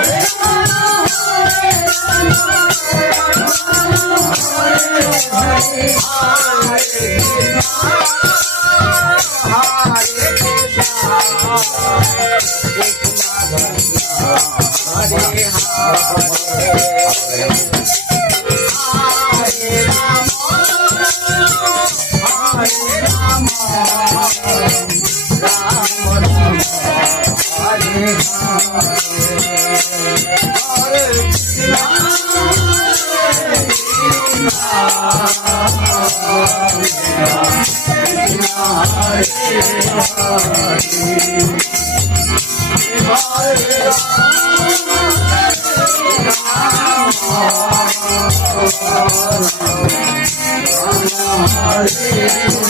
Hare Hare Hare Hare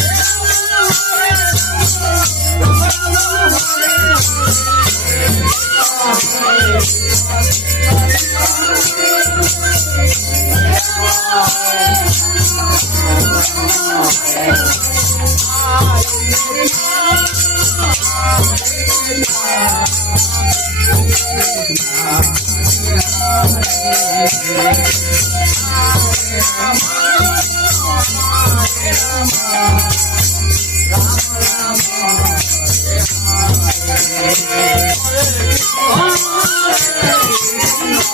Oh!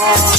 I'm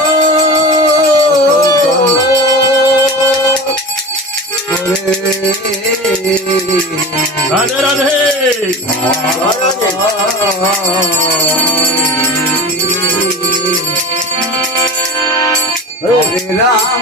Radhe Radhe. Ram. Hare Ram.